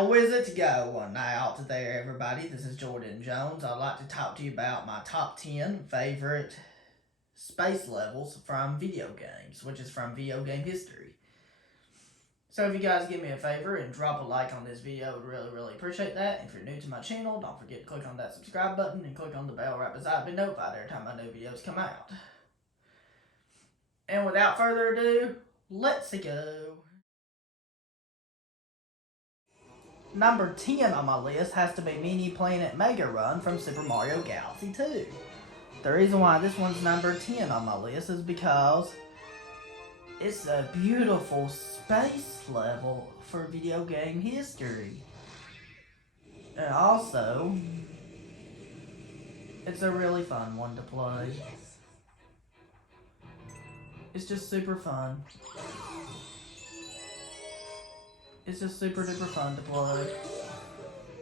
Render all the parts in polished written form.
How is it going out there, everybody? This is Jordan Jones. I'd like to talk to you about my top 10 favorite space levels from video games, which is from video game history. So if you guys give me a favor and drop a like on this video, I would really appreciate that. If you're new to my channel, don't forget to click on that subscribe button and click on the bell right beside it to be notified every time my new videos come out. And without further ado, let's go. Number 10 on my list has to be Mini Planet Mega Run from Super Mario Galaxy 2. The reason why this one's number 10 on my list is because it's a beautiful space level for video game history. And also, it's a really fun one to play. It's just super fun. It's just super duper fun to play.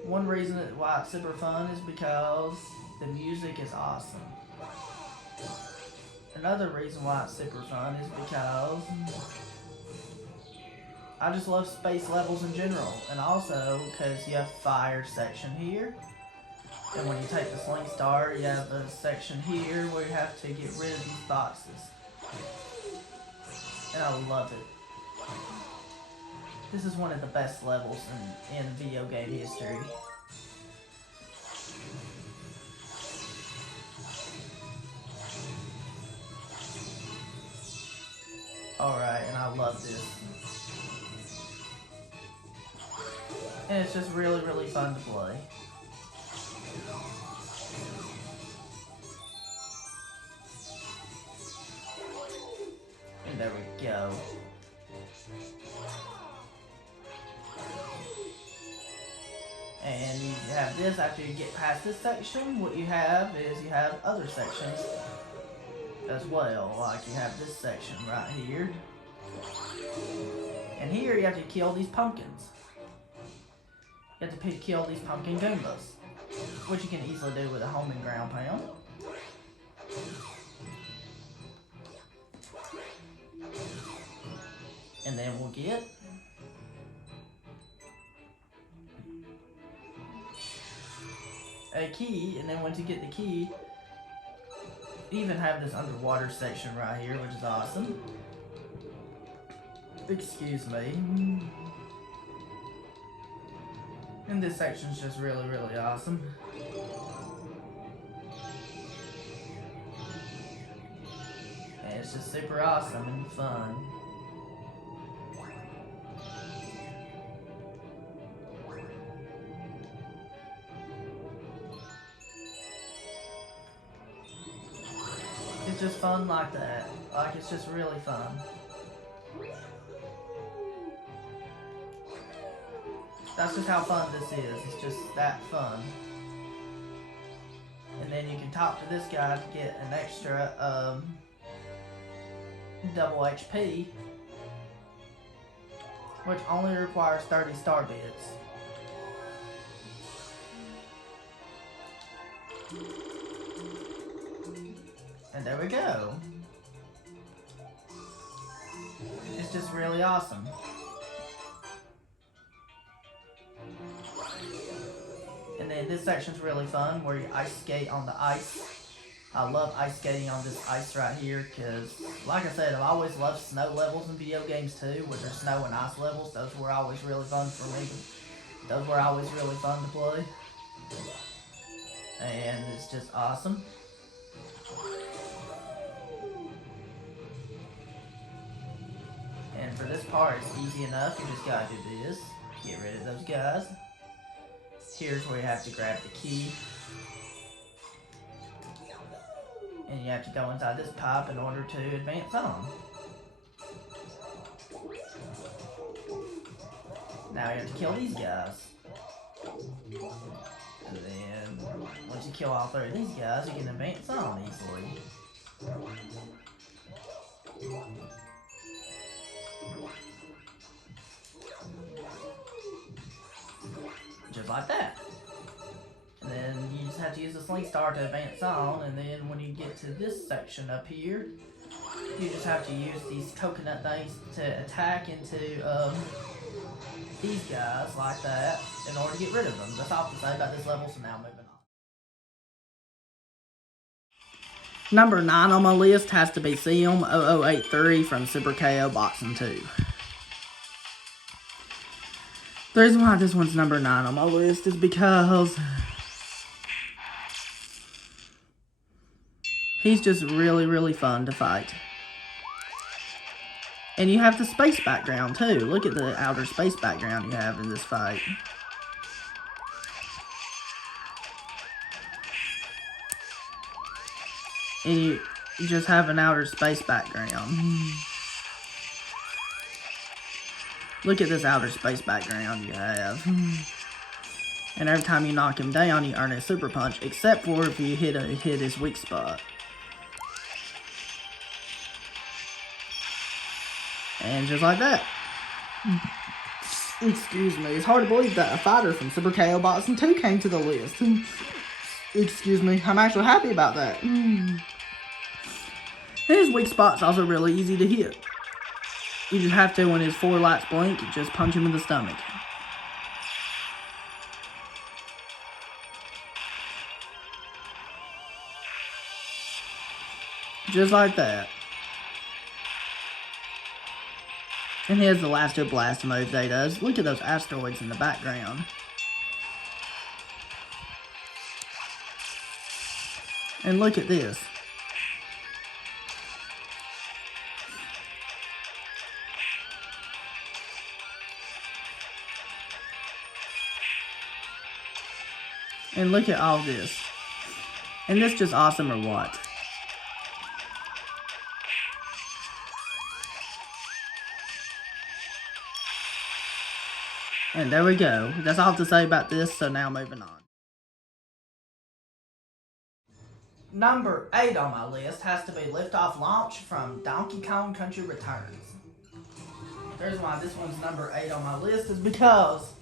One reason why it's super fun is because the music is awesome. Another reason why it's super fun is because I just love space levels in general. And also because you have fire section here. And when you take the Sling Star, you have a section here where you have to get rid of these boxes. And I love it. This is one of the best levels in video game history. Alright, and I love this. And it's just really fun to play. And there we go. And you have this after you get past this section. What you have is you have other sections as well. Like you have this section right here. And here you have to kill these pumpkins. You have to kill these pumpkin Goombas, which you can easily do with a homing ground pound. And then we'll get a key, and then once you get the key, you even have this underwater section right here, which is awesome. Excuse me. And this section's just really awesome. And it's just super awesome and fun. It's just fun like that. Like, it's just really fun. That's just how fun this is. It's just that fun. And then you can talk to this guy to get an extra double HP, which only requires 30 star bits. And there we go. It's just really awesome. And then this section's really fun where you ice skate on the ice. I love ice skating on this ice right here because, like I said, I've always loved snow levels in video games too, where there's snow and ice levels. Those were always really fun for me. Those were always really fun to play. And it's just awesome. And for this part, it's easy enough. You just gotta do this. Get rid of those guys. Here's where you have to grab the key. And you have to go inside this pipe in order to advance on. Now you have to kill these guys. And then, once you kill all 3 of these guys, you can advance on easily. Just like that. And then you just have to use the Sling Star to advance on, and then when you get to this section up here, you just have to use these coconut things to attack into these guys like that in order to get rid of them. That's all to say about this level, so now moving on. Number 9 on my list has to be CM0083 from Super KO Boxing 2. The reason why this one's number 9 on my list is because he's just really, really fun to fight. And you have the space background too. Look at the outer space background you have in this fight. And you just have an outer space background. Look at this outer space background you have. And every time you knock him down, you earn a super punch, except for if you hit his weak spot. And just like that. Excuse me. It's hard to believe that a fighter from Super KO Boxing 2 came to the list. Excuse me. I'm actually happy about that. His weak spot's also really easy to hit. You just have to, when his 4 lights blink, just punch him in the stomach. Just like that. And he has the Last Two Blast moves that he does. Look at those asteroids in the background. And look at this. And look at all this. And this just awesome or what? And there we go. That's all I have to say about this, so now moving on. Number 8 on my list has to be Liftoff Launch from Donkey Kong Country Returns. The reason why this one's number 8 on my list is because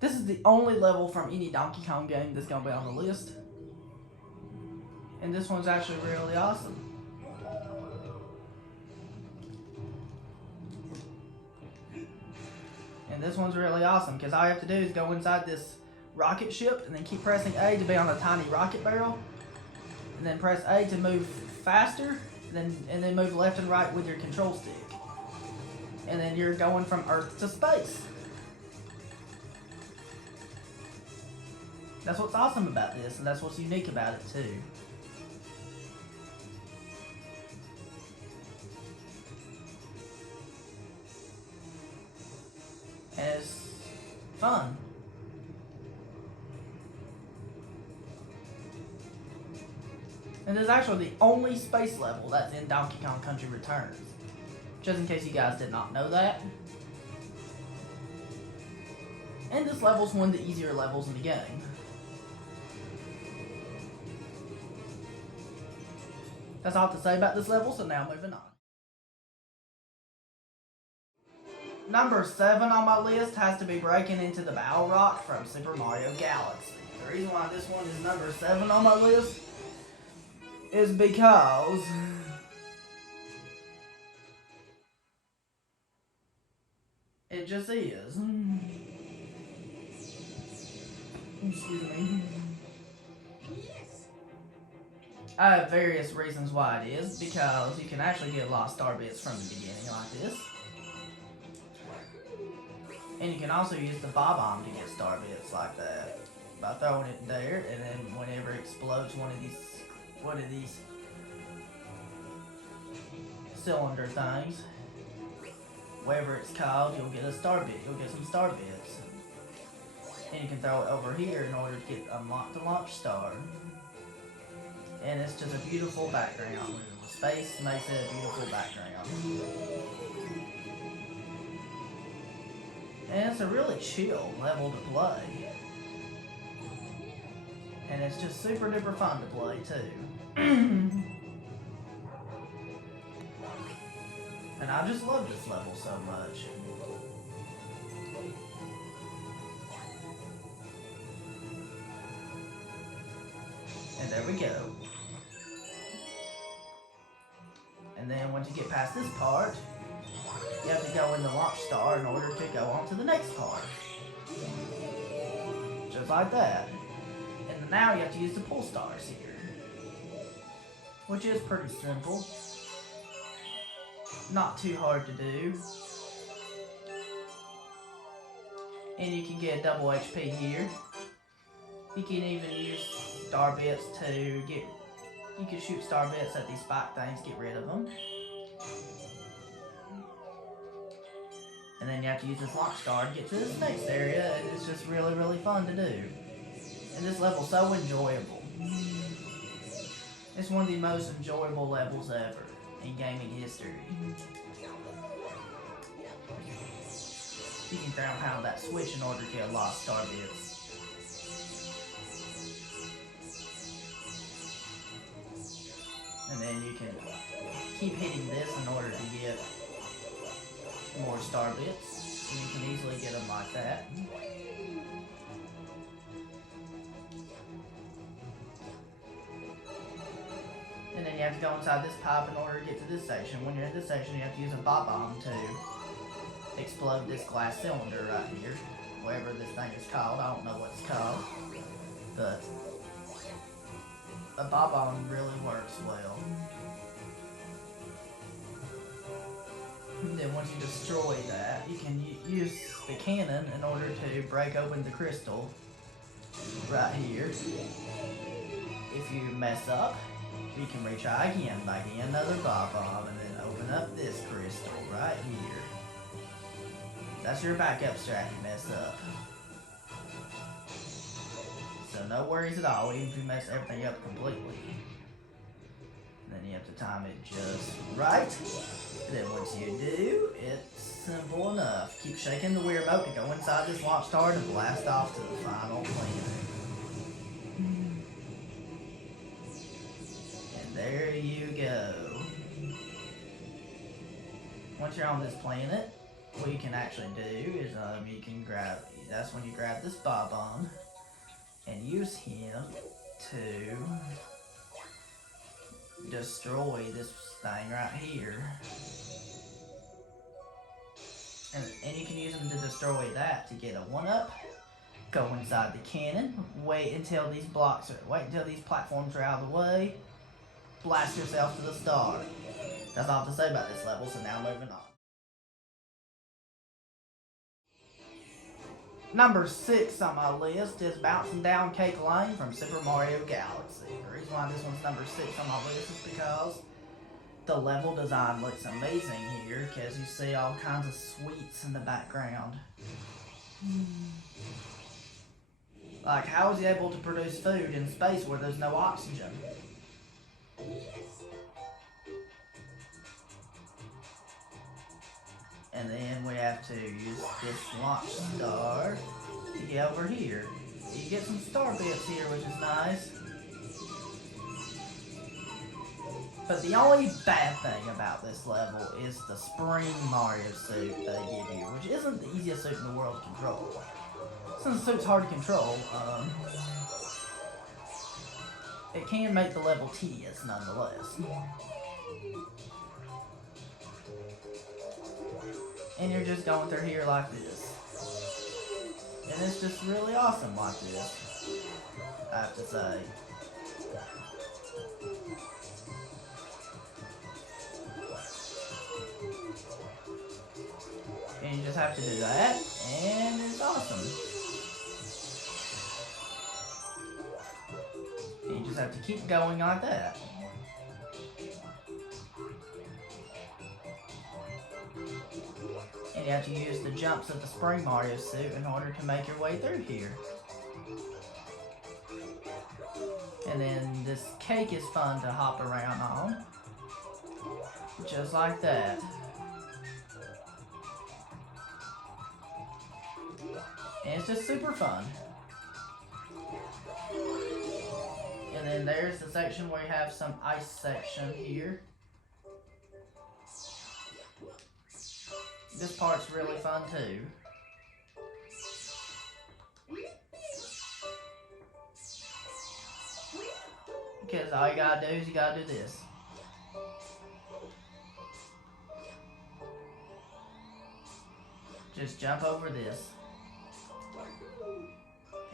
this is the only level from any Donkey Kong game that's going to be on the list. And this one's actually really awesome. And this one's really awesome because all you have to do is go inside this rocket ship and then keep pressing A to be on a tiny rocket barrel. And then press A to move faster, and then move left and right with your control stick. And then you're going from Earth to space. That's what's awesome about this, and that's what's unique about it too. And it's fun. And this is actually the only space level that's in Donkey Kong Country Returns. Just in case you guys did not know that. And this level's one of the easier levels in the game. That's all I have to say about this level, so now moving on. Number 7 on my list has to be Breaking Into the Battle Rock from Super Mario Galaxy. The reason why this one is number 7 on my list is because it just is. Excuse me. I have various reasons why it is, because you can actually get a lot of star bits from the beginning like this. And you can also use the Bob-omb to get star bits like that by throwing it there, and then whenever it explodes one of these cylinder things, whatever it's called, you'll get a star bit. You'll get some star bits. And you can throw it over here in order to unlock the launch star. And it's just a beautiful background. Space makes it a beautiful background. And it's a really chill level to play. And it's just super duper fun to play too. And I just love this level so much. And there we go. And then once you get past this part, you have to go in the launch star in order to go on to the next car. Just like that. And now you have to use the pull stars here, which is pretty simple. Not too hard to do. And you can get double HP here. You can even use star bits to get... You can shoot star bits at these spike things, get rid of them. And then you have to use this launch star to get to this next area, and it's just really, really fun to do. And this level's so enjoyable. It's one of the most enjoyable levels ever in gaming history. You can ground pound that switch in order to get a lot of star bits. And then you can keep hitting this in order to get more star bits. And you can easily get them like that. And then you have to go inside this pipe in order to get to this section. When you're in this section, you have to use a bomb to explode this glass cylinder right here. Whatever this thing is called, I don't know what it's called. But a bomb really works well. And then once you destroy that, you can use the cannon in order to break open the crystal right here. If you mess up, you can retry again by getting another bomb and then open up this crystal right here. That's your backup strat if you mess up. So no worries at all, even if you mess everything up completely. And then you have to time it just right. And then once you do, it's simple enough. Keep shaking the Wii remote to go inside this launch star to blast off to the final planet. And there you go. Once you're on this planet, what you can actually do is you can grab, that's when you grab this Bob-omb and use him to destroy this thing right here. And you can use him to destroy that to get a 1-up. Go inside the cannon, wait until these platforms are out of the way, blast yourself to the star. That's all I have to say about this level, so now moving on. Number 6 on my list is Bouncing Down Cake Lane from Super Mario Galaxy. The reason why this one's number 6 on my list is because the level design looks amazing here, because you see all kinds of sweets in the background. Like, how is he able to produce food in space where there's no oxygen? And then we have to use this launch star to get over here. You get some star bits here, which is nice. But the only bad thing about this level is the spring Mario suit they give you, which isn't the easiest suit in the world to control. Since the suit's hard to control, it can make the level tedious nonetheless. And you're just going through here like this. And it's just really awesome like this, I have to say. And you just have to do that, and it's awesome. And you just have to keep going like that. And you have to use the jumps of the Spring Mario suit in order to make your way through here. And then this cake is fun to hop around on. Just like that. And it's just super fun. And then there's the section where you have some ice section here. This part's really fun too. Because all you gotta do is you gotta do this. just jump over this.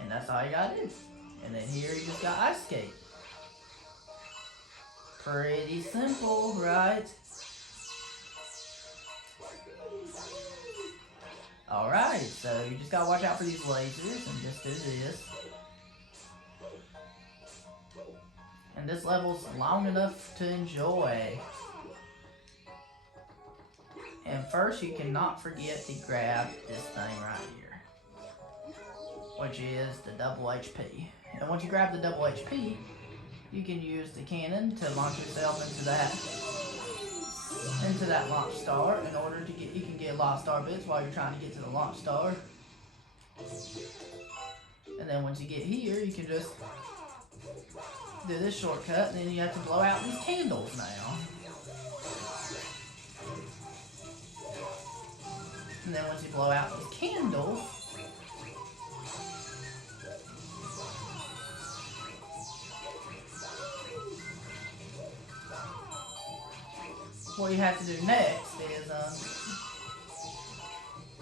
And that's all you gotta do. And then here you just got ice skate. Pretty simple, right? Alright, so you just gotta watch out for these lasers and just do this. And this level's long enough to enjoy. And first you cannot forget to grab this thing right here, which is the double HP. And once you grab the double HP, you can use the cannon to launch yourself into that launch star in order to get, you can get a lot of star bits while you're trying to get to the launch star. And then once you get here, you can just do this shortcut, and then you have to blow out these candles now. And then once you blow out these candles, what you have to do next is,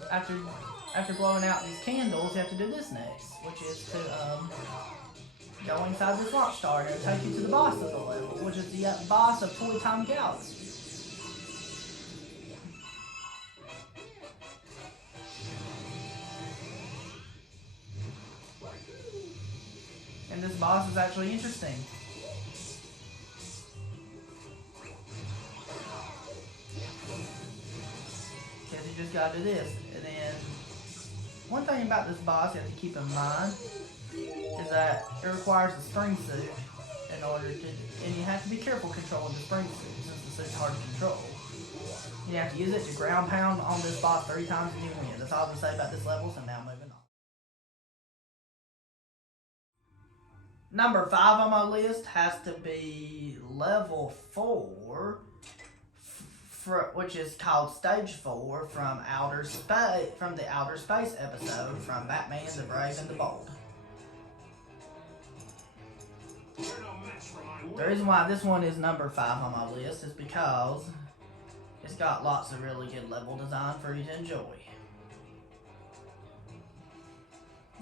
after blowing out these candles, you have to do this next, which is to go inside this launch star, and it'll take you to the boss of the level, which is the boss of Toy Time Galaxy. And this boss is actually interesting. Because you just gotta do this. And then, one thing about this boss you have to keep in mind is that it requires a spring suit in order to, and you have to be careful controlling the spring suit since the suit's hard to control. You have to use it to ground pound on this boss 3 times and you win. That's all I'm going to say about this level, so now moving on. Number 5 on my list has to be level 4, which is called Stage 4 from the Outer Space episode from Batman the Brave and the Bold. The reason why this one is number 5 on my list is because it's got lots of really good level design for you to enjoy.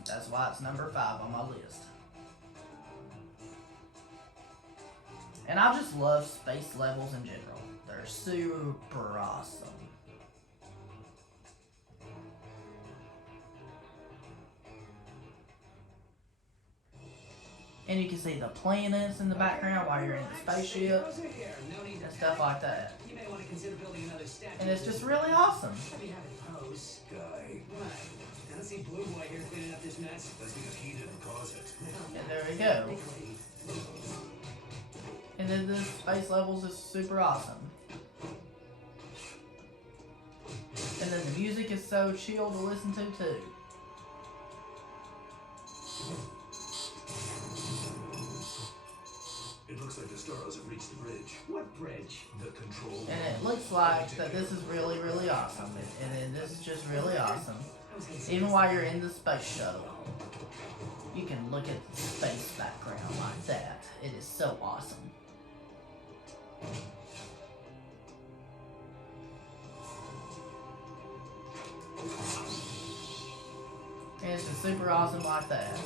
That's why it's number 5 on my list. And I just love space levels in general. They're super awesome. And you can see the planets in the background while you're in the spaceship and stuff like that. And it's just really awesome. And there we go. And then the space levels is super awesome. And then the music is so chill to listen to too. It looks like the stars have reached the bridge. What bridge? The control. And it looks like that this is really, really awesome. And then this is just really awesome. Even while you're in the space shuttle, you can look at the space background like that. It is so awesome. And it's just super awesome like that.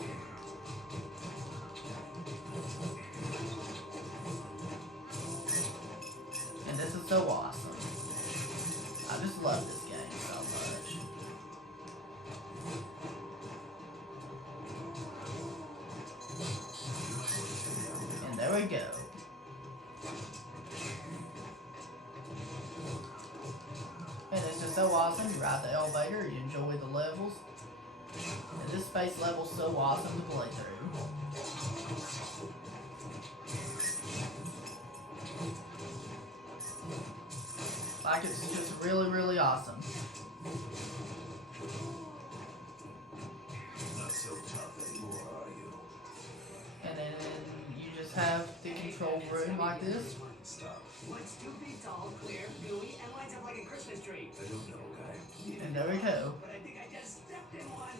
And this is so awesome. I just love this game so much. And there we go. And it's just so awesome. You ride the elevator, you enjoy the levels. And this space level's so awesome to play through. Like, it's just really, really awesome. Not so tough anymore, are you? And then you just have the control room like this. Stop. What's 2 feet tall, clear, gooey, and lights up like a Christmas tree? I don't know, guy. And there we go. But I think I just stepped in one.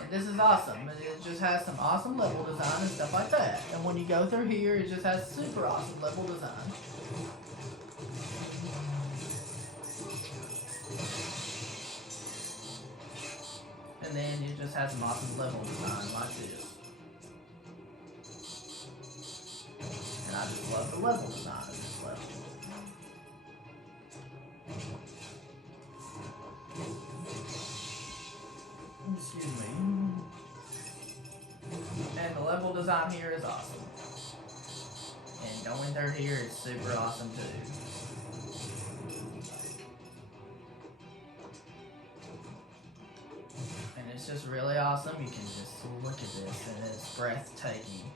And this is awesome. And it just has some awesome level design and stuff like that. And when you go through here, it just has super awesome level design. And then you just have some awesome level design like this. And I just love the level design of this level. Excuse me. And the level design here is awesome. And going through here is super awesome too. And it's just really awesome. You can just look at this and it's breathtaking.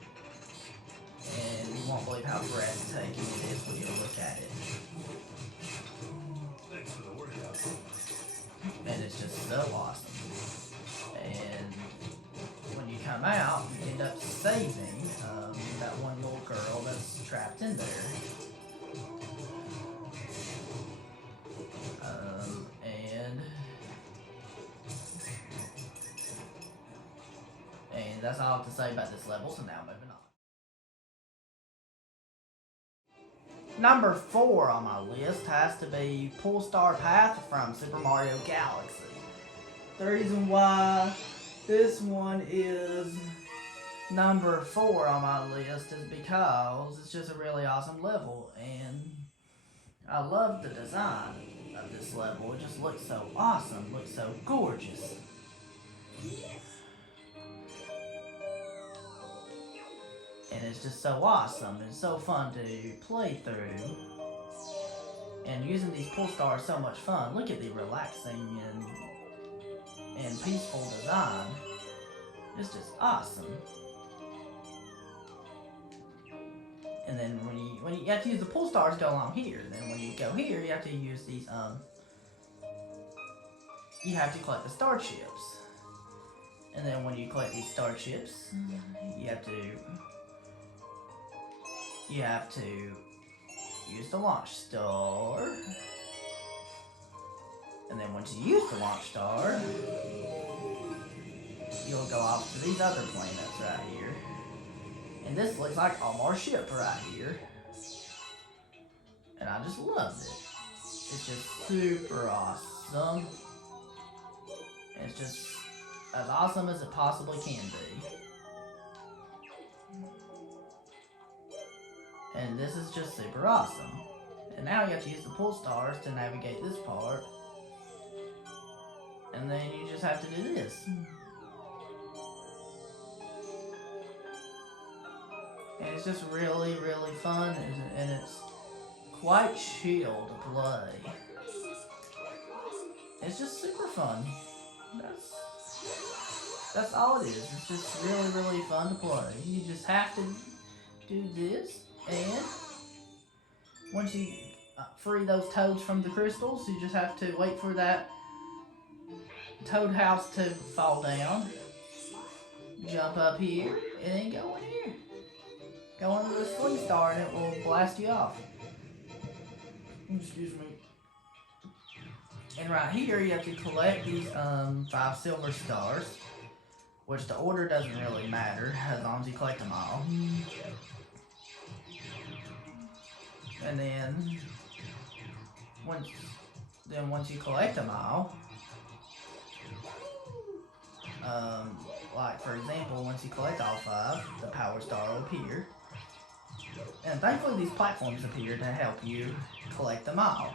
And you won't believe how breathtaking it is when you look at it. Thanks for the workout. And it's just so awesome. And when you come out, you end up saving that one little girl that's trapped in there. And that's all I have to say about this level, so now moving on. Number 4 on my list has to be Pulstar Path from Super Mario Galaxy. The reason why this one is number 4 on my list is because it's just a really awesome level, and I love the design of this level. It just looks so awesome, looks so gorgeous. And it's just so awesome and so fun to play through. And using these Pulstars is so much fun. Look at the relaxing and peaceful design. It's just awesome. And then when you have to use the Pulstars go along here. Then when you go here, you have to use these you have to collect the star chips. And then when you collect these star chips, you have to use the launch star. And then once you use the launch star, you'll go off to these other planets right here. And this looks like Omar's ship right here. And I just loved it. It's just super awesome. And it's just as awesome as it possibly can be. And this is just super awesome. And now you have to use the Pulstars to navigate this part. And then you just have to do this. And it's just really, really fun, and it's quite chill to play. It's just super fun. That's all it is. It's just really, really fun to play. You just have to do this, and once you free those toads from the crystals, you just have to wait for that toad house to fall down. Jump up here, and then go in here. Go under the Sling Star and it will blast you off. Excuse me. And right here you have to collect these 5 silver stars, which the order doesn't really matter as long as you collect them all. And then once you collect them all, like for example, once you collect all 5, the power star will appear. And thankfully these platforms appear to help you collect them all.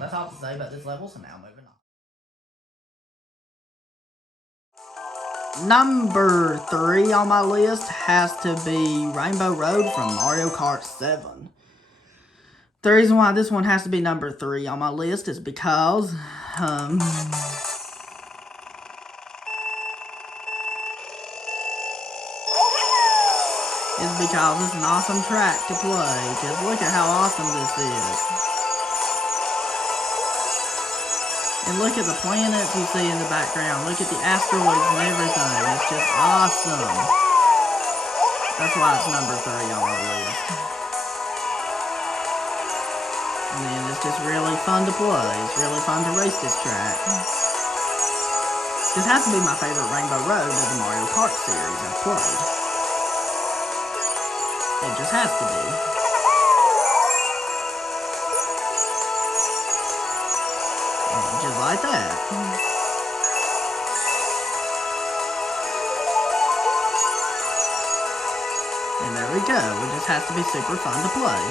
That's all to say about this level, so now moving on. Number 3 on my list has to be Rainbow Road from Mario Kart 7. The reason why this one has to be number 3 on my list is because it's an awesome track to play. Just look at how awesome this is. And look at the planets you see in the background. Look at the asteroids and everything. It's just awesome. That's why it's number 3 on my list. And then it's just really fun to play. It's really fun to race this track. This has to be my favorite Rainbow Road of the Mario Kart series I've played. It just has to be. And just like that. And there we go. It just has to be super fun to play.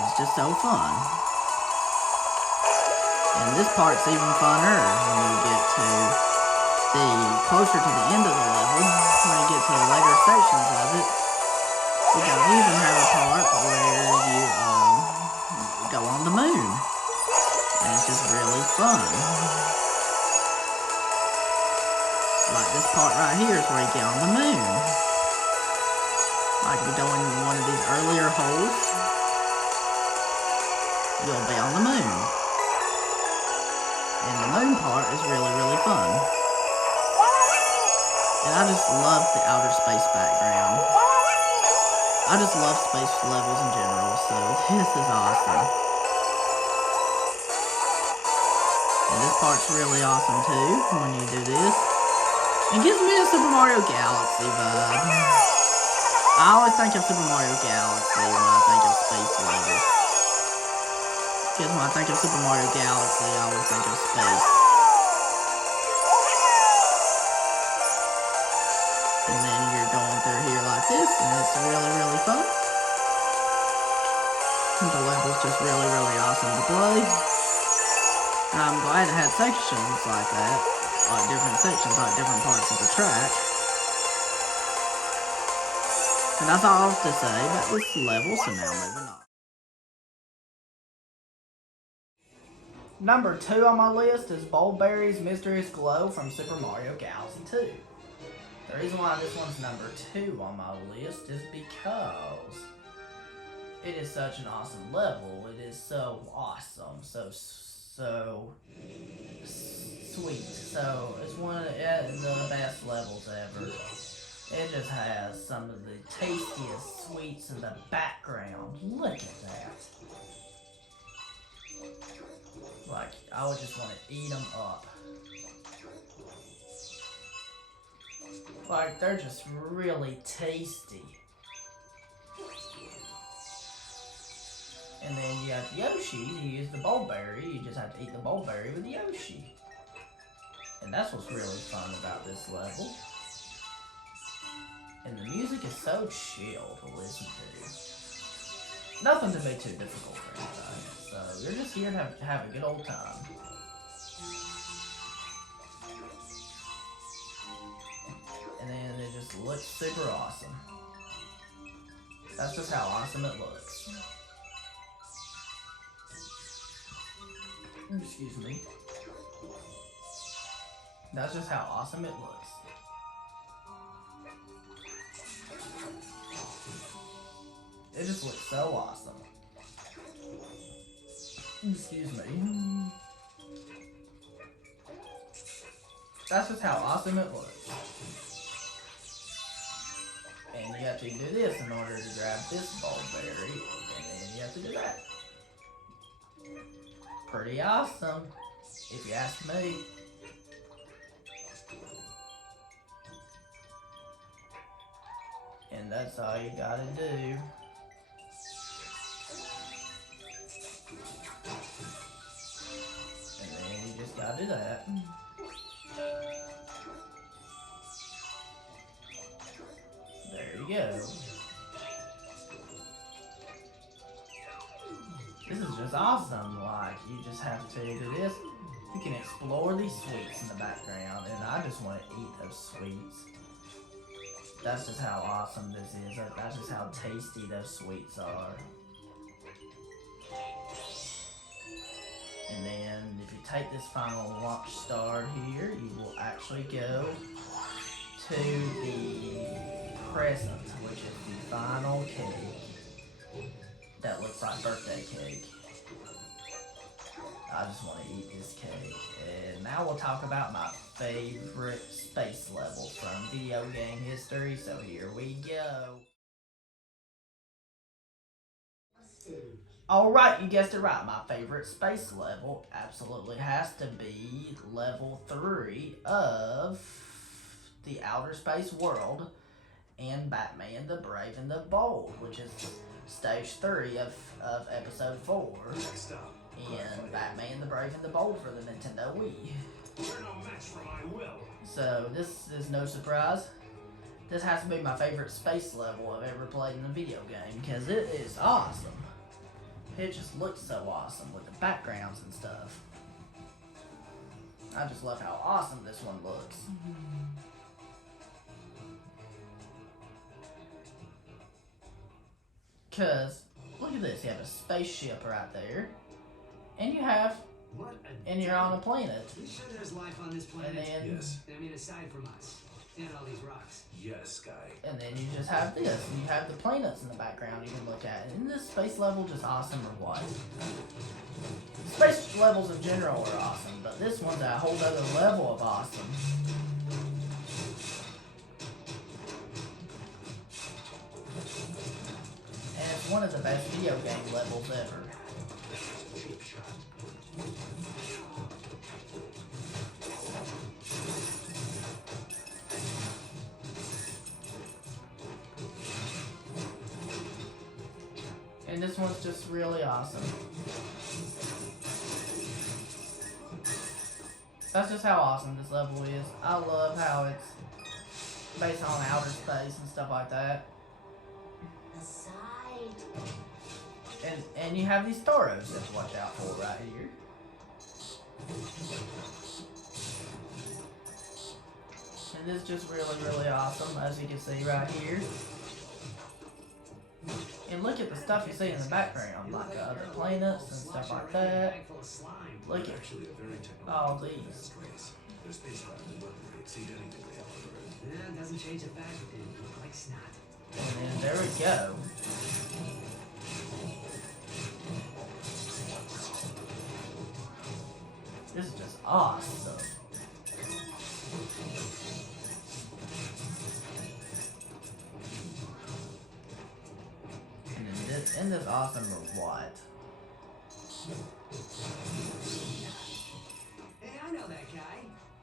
It's just so fun. And this part's even funner when you get to the closer to the end of the level, when you get to the later sections of it. Because you even have a part where you go on the moon. And it's just really fun. Like this part right here is where you get on the moon. Like if you go in one of these earlier holes, you'll be on the moon. And the moon part is really, really fun. And I just love the outer space background. I just love space levels in general, so this is awesome. And this part's really awesome too, when you do this. It gives me a Super Mario Galaxy vibe. I always think of Super Mario Galaxy when I think of space levels. Because when I think of Super Mario Galaxy, I always think of space. And then you're going through here like this, and it's really, really fun. The level's just really, really awesome to play. And I'm glad it had sections like that. Like different sections, like different parts of the track. And that's all I have to say about this level, so now moving on. Number 2 on my list is Bulberry's Mysterious Glow from Super Mario Galaxy 2. The reason why this one's number 2 on my list is because it is such an awesome level. It is so awesome, so sweet. So it's one of the best levels ever. It just has some of the tastiest sweets in the background. Look at that. Like, I would just want to eat them up. Like, they're just really tasty. And then you have Yoshi to use the Bulberry. You just have to eat the Bulberry with Yoshi. And that's what's really fun about this level. And the music is so chill to listen to. Nothing to be too difficult for anybody. So you're just here to have a good old time. And then it just looks super awesome. That's just how awesome it looks. Excuse me. That's just how awesome it looks. It just looks so awesome. Excuse me. That's just how awesome it looks. And you have to do this in order to grab this Bulberry, and then you have to do that. Pretty awesome, if you ask me. And that's all you gotta do. And then you just gotta do that. There you go. This is just awesome. Like, you just have to do this. You can explore these sweets in the background, and I just want to eat those sweets. That's just how awesome this is. That's just how tasty those sweets are. And then, if you take this final launch star here, you will actually go to the present, which is the final cake that looks like birthday cake. I just want to eat this cake. And now we'll talk about my favorite space level from video game history, so here we go. Alright, you guessed it right. My favorite space level absolutely has to be level 3 of the Outer Space World and Batman the Brave and the Bold, which is stage 3 of episode 4 Next up, in Batman the Brave and the Bold for the Nintendo Wii. you're no match for my will. So this is no surprise. This has to be my favorite space level I've ever played in a video game because it is awesome. It just looks so awesome with the backgrounds and stuff. I just love how awesome this one looks. Cause look at this, you have a spaceship right there, and you're on a planet, You sure there's life on this planet? and then Yes. I mean, aside from us and all these rocks. Yes, Guy. and then you just have this, and you have the planets in the background you can look at. Isn't this space level just awesome or what? Space levels in general are awesome, but this one's a whole other level of awesome. And it's one of the best video game levels ever. Cheap shot. And this one's just really awesome. That's just how awesome this level is. I love how it's based on outer space and stuff like that. Aside. And you have these Thoros to watch out for right here. And this is just really, really awesome, as you can see right here. And look at the stuff you see in the background, like the other planets and stuff like that. Look at Actually, a very all technologically these. advanced race. Their spacecraft and weaponry exceed anything we have on Earth. Yeah, it doesn't change the fact that they look like snot. And then there we go. This is just awesome. And then isn't this awesome or what? Hey, I know that guy.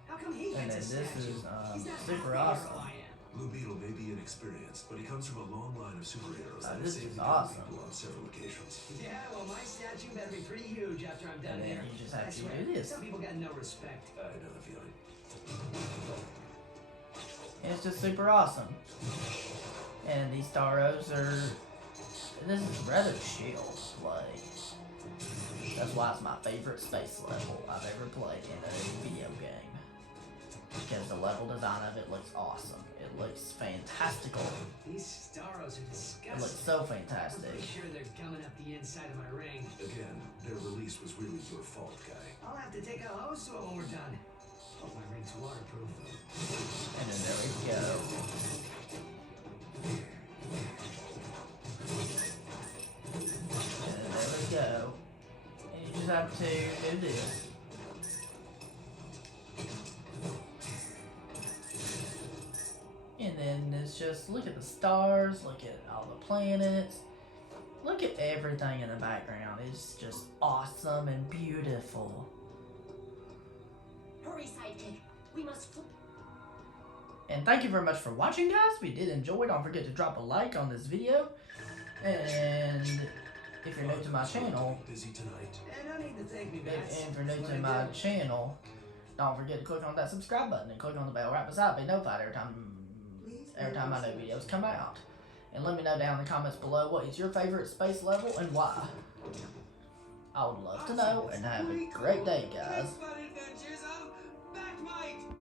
How come he And gets then a this statue? is He's not super half the awesome. hero I am. Blue Beetle may be inexperienced, but he comes from a long line of superheroes that have this saved is the awesome. people on several occasions. Yeah, well, my statue better be pretty huge after I'm done And then here. you just have I to swear, do this. some people got no respect. I know the feeling. And it's just super awesome. And these Staros are. This is rather chill to play. That's why it's my favorite space level I've ever played in a video game. Because the level design of it looks awesome. It looks fantastical. These Staros are It looks disgusting. so I'm fantastic. pretty sure they're coming up the inside of my ring. Again, their release was really your fault, Guy. I'll have to take a hose to it when we're done. Hope my ring's waterproof. And then there we go. And then there we go. And you just have to do this. And then it's just, look at the stars, look at all the planets, look at everything in the background. It's just awesome and beautiful. Hurry, sidekick. We must. And thank you very much for watching, guys. If you did enjoy, don't forget to drop a like on this video. And if you're new to my channel, Busy tonight. And no need to thank me, Bats. if you're new That's to what I my do. channel, don't forget to click on that subscribe button and click on the bell right beside it. Be notified every time my new videos come out. And let me know down in the comments below what is your favorite space level and why. I would love to know, and have a great day, guys. Fun adventure.